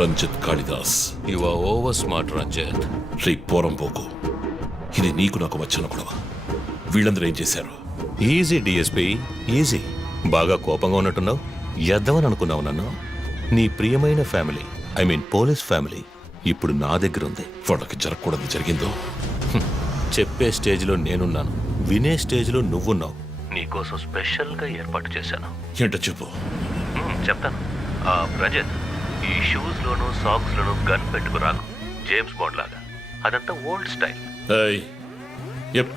Ranjith Kalidas. You are over smart Ranjith. Sri పోరంపోకు, ఇది నీకు నాకు వచ్చిన గొడవ. వీళ్ళందరూ ఏం చేశారు? Easy DSP, easy. బాగా కోపంగా ఉన్నట్టున్నావు. ఎద్దవని అనుకున్నావు నన్ను. నీ ప్రియమైన family, I mean police family ఇప్పుడు నా దగ్గర ఉంది. వాళ్ళకి జరగకూడదు జరిగిందో. చెప్పే స్టేజ్లో నేనున్నాను, వినే స్టేజ్లో నువ్వున్నావు. నీకోసం స్పెషల్గా ఏర్పాటు చేశాను. ఏంటో చెప్పు. చెప్తాను. రజత్, ఈ షూస్లోను సాక్స్లోను గన్ పెట్టుకురాకు, జేమ్స్ బాండ్ లాగా. అదంతా ఓల్డ్ స్టైల్. ఏయ్, ఎప్.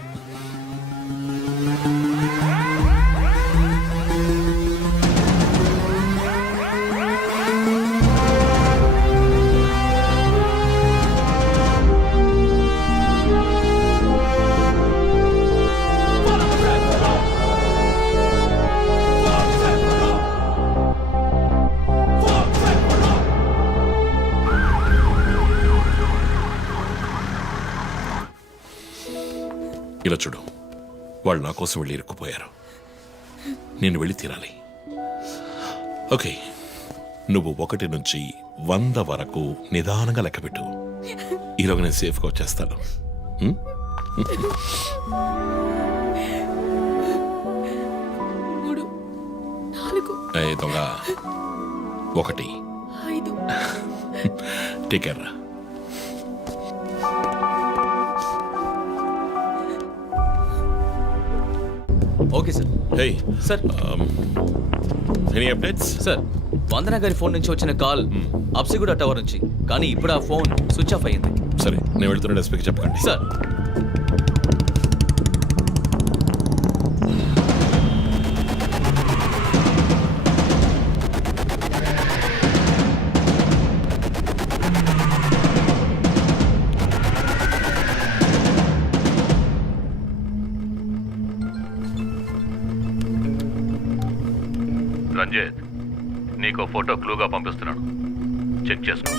ఇలా చూడు, వాళ్ళు నా కోసం వెళ్ళి ఇరుక్కుపోయారు. నేను వెళ్ళి తీరాలి. ఓకే, నువ్వు 1 నుంచి 100 వరకు నిదానంగా లెక్కపెట్టు. ఈలోగా నేను సేఫ్గా వచ్చేస్తాను. 3, 4, ఏ దొంగ, 1. 5. టేక్ కేర్ రా. Okay sir. Hey sir. Any updates? Sir, Vandana గారి ఫోన్ నుంచి వచ్చిన కాల్ అప్సిగూడ టవర్ నుంచి, కానీ ఇప్పుడు ఆ ఫోన్ స్విచ్ ఆఫ్ అయ్యింది. సరే, నేను వెళ్తున్న ఎస్పీకి చెప్పకండి. సార్. రంజిత్, నీకు ఫోటో క్లూగా పంపిస్తున్నాను, చెక్ చేసుకో.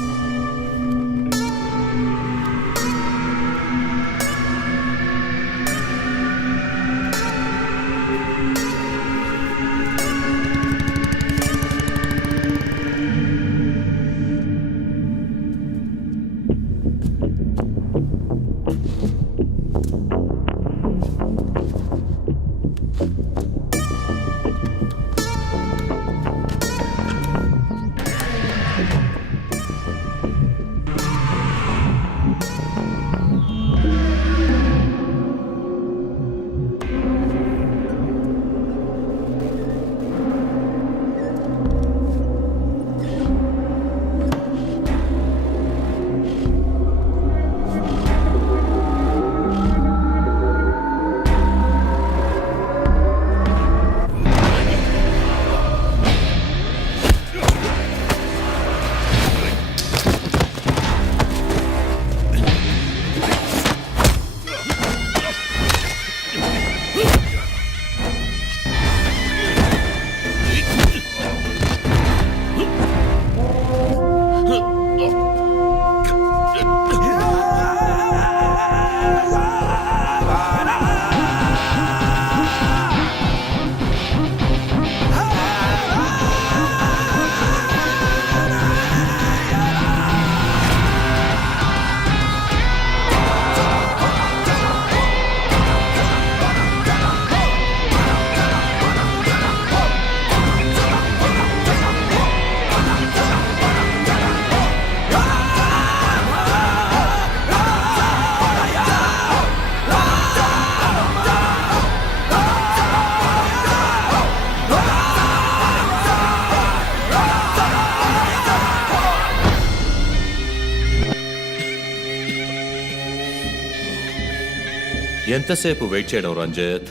ఎంతసేపు వెయిట్ చేయడం రంజిత్?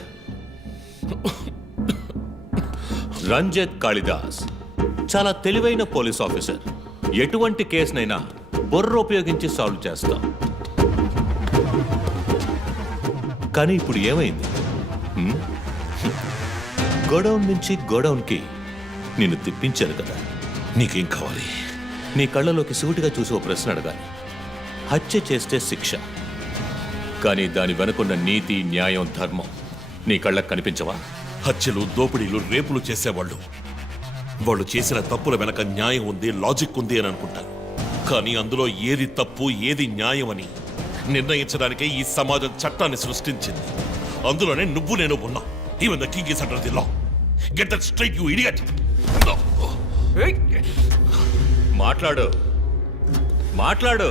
రంజిత్ కాళిదాస్ చాలా తెలివైన పోలీస్ ఆఫీసర్. ఎటువంటి కేసునైనా బుర్ర ఉపయోగించి సాల్వ్ చేస్తాం. కానీ ఇప్పుడు ఏమైంది? గోడౌన్ నుంచి గోడౌన్కి నిన్ను తిప్పించారు కదా. నీకేం కావాలి? నీ కళ్ళలోకి సూటిగా చూసి ఓ ప్రశ్న అడగాలి. హత్య చేస్తే శిక్ష, కానీ దాని వెనుకున్న నీతి, న్యాయం, ధర్మం నీ కళ్ళకు కనిపించవా? హత్యలు, దోపిడీలు, రేపులు చేసేవాళ్ళు వాళ్ళు చేసిన తప్పుల వెనక న్యాయం ఉంది, లాజిక్ ఉంది అని అనుకుంటారు. కానీ అందులో ఏది తప్పు ఏది న్యాయమని నిర్ణయించడానికే ఈ సమాజం చట్టాన్ని సృష్టించింది. అందులోనే నువ్వు నేను ఉన్నా. Even the king is under the law. Get that straight you idiot. మాట్లాడు, మాట్లాడు,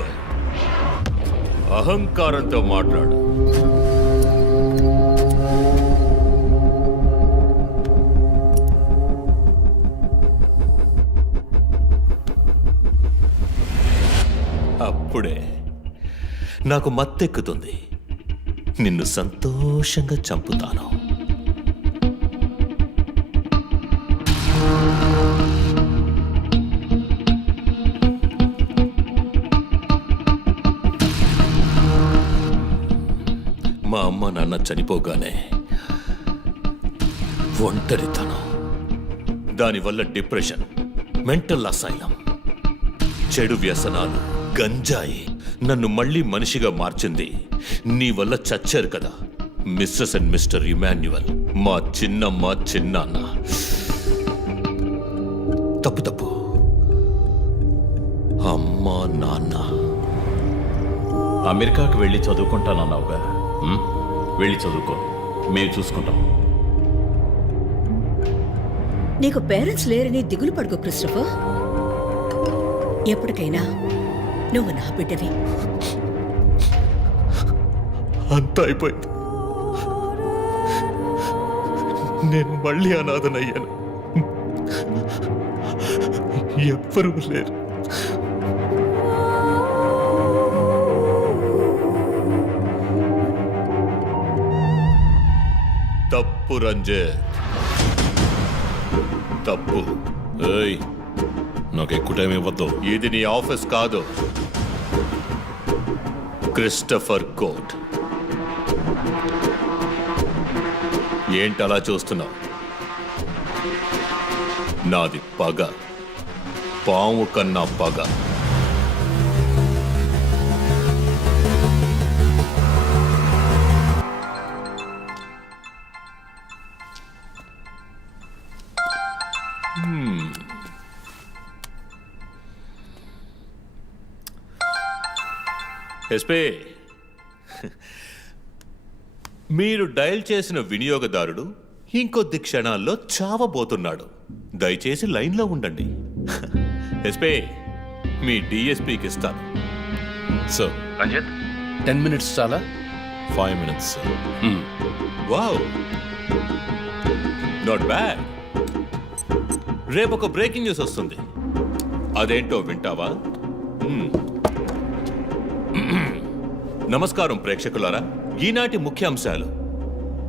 అహంకారంతో మాట్లాడు. అప్పుడే నాకు మత్తెక్కుతుంది. నిన్ను సంతోషంగా చంపుతాను. మా అమ్మ నాన్న చనిపోగానే ఒంటరితనం, దానివల్ల డిప్రెషన్, మెంటల్ అసైలం, చెడు వ్యసనాలు, గంజాయి నన్ను మళ్ళీ మనిషిగా మార్చింది. నీ వల్ల చచ్చారు కదా మిస్సెస్ అండ్ మిస్టర్ ఇమాన్యువల్, మా చిన్నమ్మ చిన్నాన్న. తప్పు తప్పు, అమ్మా నాన్న. అమెరికాకి వెళ్ళి చదువుకుంటానన్నావుగా, వెళ్ళి చదువుకో, మేము చూసుకుంటాం. నీకు పేరెంట్స్ లేరని దిగులు పడుకో క్రిస్టఫర్. ఎప్పటికైనా నువ్వు నా బిడ్డవి. అంతా అయిపోయింది. నేను మళ్ళీ అనాథనయ్యాను. ఎవ్వరూ లేరు. తప్పు రంజిత్, తప్పు. ఏయ్, నాకు ఎక్కువ టైం ఇవ్వద్దు. ఇది నీ ఆఫీస్ కాదు, క్రిస్టఫర్ కోర్ట్. ఏంటలా చూస్తున్నావు? నాది పగ, పాము కన్నా పగ. ఎస్పీ, మీరు డయల్ చేసిన వినియోగదారుడు ఇంకొద్ది క్షణాల్లో చావబోతున్నాడు. దయచేసి లైన్లో ఉండండి. ఎస్పీ, మీ డిఎస్పీకి ఇస్తాను. సార్, రంజిత్, 10 minutes చాలా? 5 minutes, sir. Wow, not bad. రేపు ఒక బ్రేకింగ్ న్యూస్ వస్తుంది. అదేంటో వింటావా? నమస్కారం ప్రేక్షకులారా. ఈనాటి ముఖ్యాంశాలు: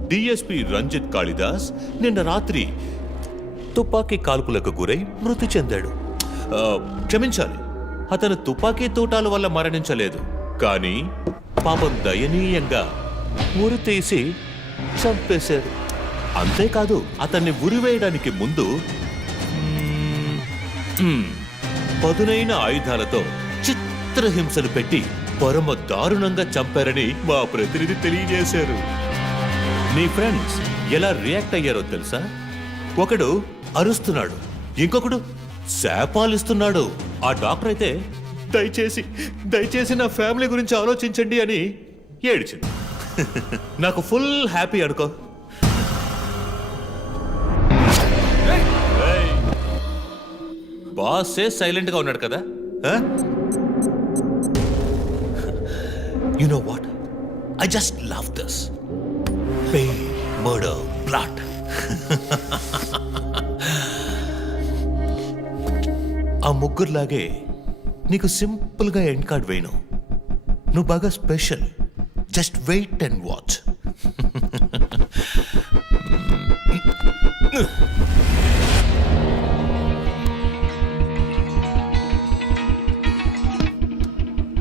డిఎస్పీ రంజిత్ కాళిదాస్ నిన్న రాత్రి తుపాకీ కాల్పులకు గురై మృతి చెందాడు. క్షమించాలి, అతను తుపాకీ తూటాల వల్ల మరణించలేదు, కానీ పాపం దయనీయంగా ఉరి తీసి చంపేశారు. అంతేకాదు, అతన్ని ఉరివేయడానికి ముందు పదునైన ఆయుధాలతో చిత్రహింసలు పెట్టి పరమ దారుణంగా చంపారని మా ప్రతినిధి తెలియజేశారు. నీ ఫ్రెండ్స్ ఎలా రియాక్ట్ అయ్యారో తెలుసా? ఒకడు అరుస్తున్నాడు, ఇంకొకడు శాపాలిస్తున్నాడు. ఆ డాక్టర్ అయితే దయచేసి నా ఫ్యామిలీ గురించి ఆలోచించండి అని ఏడ్చింది. నాకు ఫుల్ హ్యాపీ అనుకో. బాసే సైలెంట్ గా ఉన్నాడు కదా. You know what? I just love this. Pain, murder, blood. ఆ ముగ్గురులాగే నీకు సింపుల్ గా ఎండ్ కార్డ్ వేయను. నువ్వు బాగా special. Just wait and watch.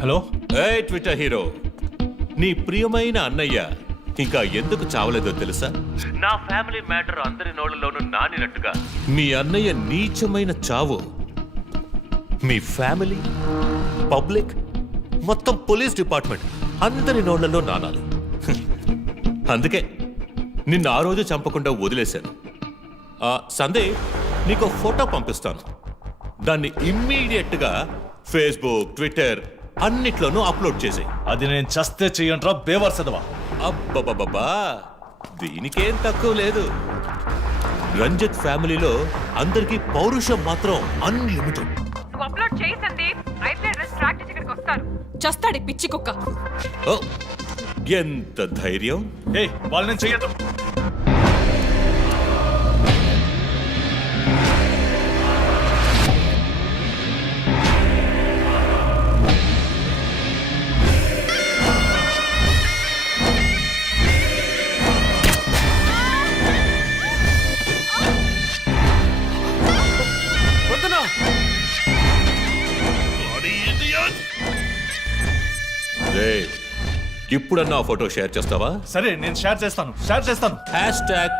Hello, ఏ ట్విట్టర్ హీరో, నీ ప్రియమైన అన్నయ్య ఇంకా ఎందుకు చావలేదో తెలుసా? నా ఫ్యామిలీ మ్యాటర్ అందరి నోళ్లలోనూ నానినట్టుగా మీ అన్నయ్య నీచమైన చావు మీ ఫ్యామిలీ, పబ్లిక్, మొత్తం పోలీస్ డిపార్ట్మెంట్ అందరి నోళ్లలో నానాలి. అందుకే నిన్ను ఆ రోజు చంపకుండా వదిలేశాను. సందే, నీకు ఫోటో పంపిస్తాను. దాన్ని ఇమ్మీడియట్ గా ఫేస్బుక్, ట్విట్టర్ అన్నిట్లోనూ అప్లోడ్ చేసి. అది నేను చస్తే చెయ్యంట్రా బేవర్సదవా. అబ్బబ్బబ్బా, దీనికేం తక్కువ లేదు. రంజిత్ ఫ్యామిలీలో అందరికీ పౌరుషం మాత్రం అన్లిమిటెడ్. నువ్వు అప్లోడ్ చేయి సందీప్. ఐప్లేన్ రెస్ట్ ట్రాక్ చేసి ఇక్కడికి వస్తారు. చస్తాడి పిచ్చి కుక్క. ఓ, ఎంత ధైర్యం! ఏ వాళ్ళు నేను చెయ్యదు. రేయ్, ఇప్పుడన్నా ఆ ఫోటో షేర్ చేస్తావా? సరే నేను షేర్ చేస్తాను.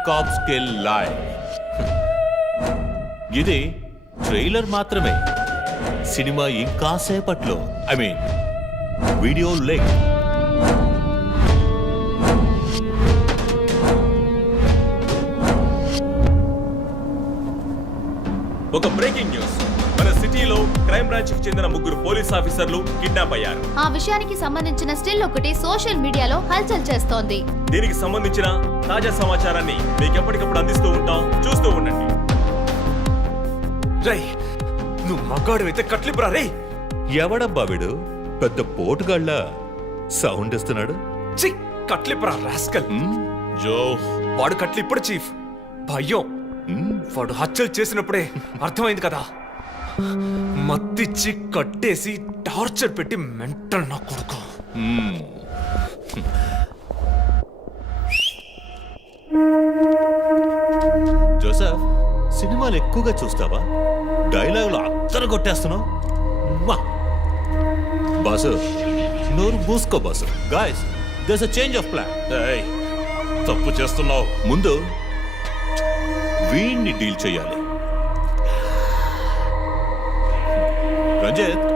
#CopSkillLive. ఇది ట్రైలర్ మాత్రమే. సినిమా ఇంకా సేపట్లో, ఐ మీన్ వీడియో లింక్. ఒక బ్రేకింగ్ న్యూస్. మన సిటీలో క్రైమ్ బ్రాంచ్ కి చెందిన 3 పోలీస్ ఆఫీసర్లు కిడ్నాప్ అయ్యారు. ఆ విషయానికి సంబంధించిన స్టిల్ ఒకటి సోషల్ మీడియాలో హల్చల్ చేస్తోంది. దీనికి సంబంధించిన తాజా సమాచారాన్ని మీకు ఎప్పటికప్పుడు అందిస్తూ ఉంటాం, చూస్తూ ఉండండి. రై, నువ్వు మగాడు అయితే కట్లిపురా రే. ఎవడబ్బా వీడు? పెద్ద పోటుగాళ్ళ సౌండ్ ఇస్తున్నాడు. చి, కట్లిపురా రాస్కల్. జో, వాడు కట్లిప్పుడు చీఫ్. భయం. వాడు హత్యలు చేసినప్పుడే అర్థమైంది కదా. మత్తిచ్చి కట్టేసి టార్చర్ పెట్టి మెంటల్ నా కొడుకు. జోసెఫ్, సినిమాలు ఎక్కువగా చూస్తావా? డైలాగులు అత్తరు కొట్టేస్తున్నావు. బాసు, నోరు మూసుకో boss. Guys, there's a change of plan. ఏయ్, తప్పు చేస్తున్నావు. ముందు వీణ్ణి డీల్ చేయాలి. రంజిత్,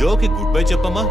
జోకి గుడ్ బై చెప్పమ్మా.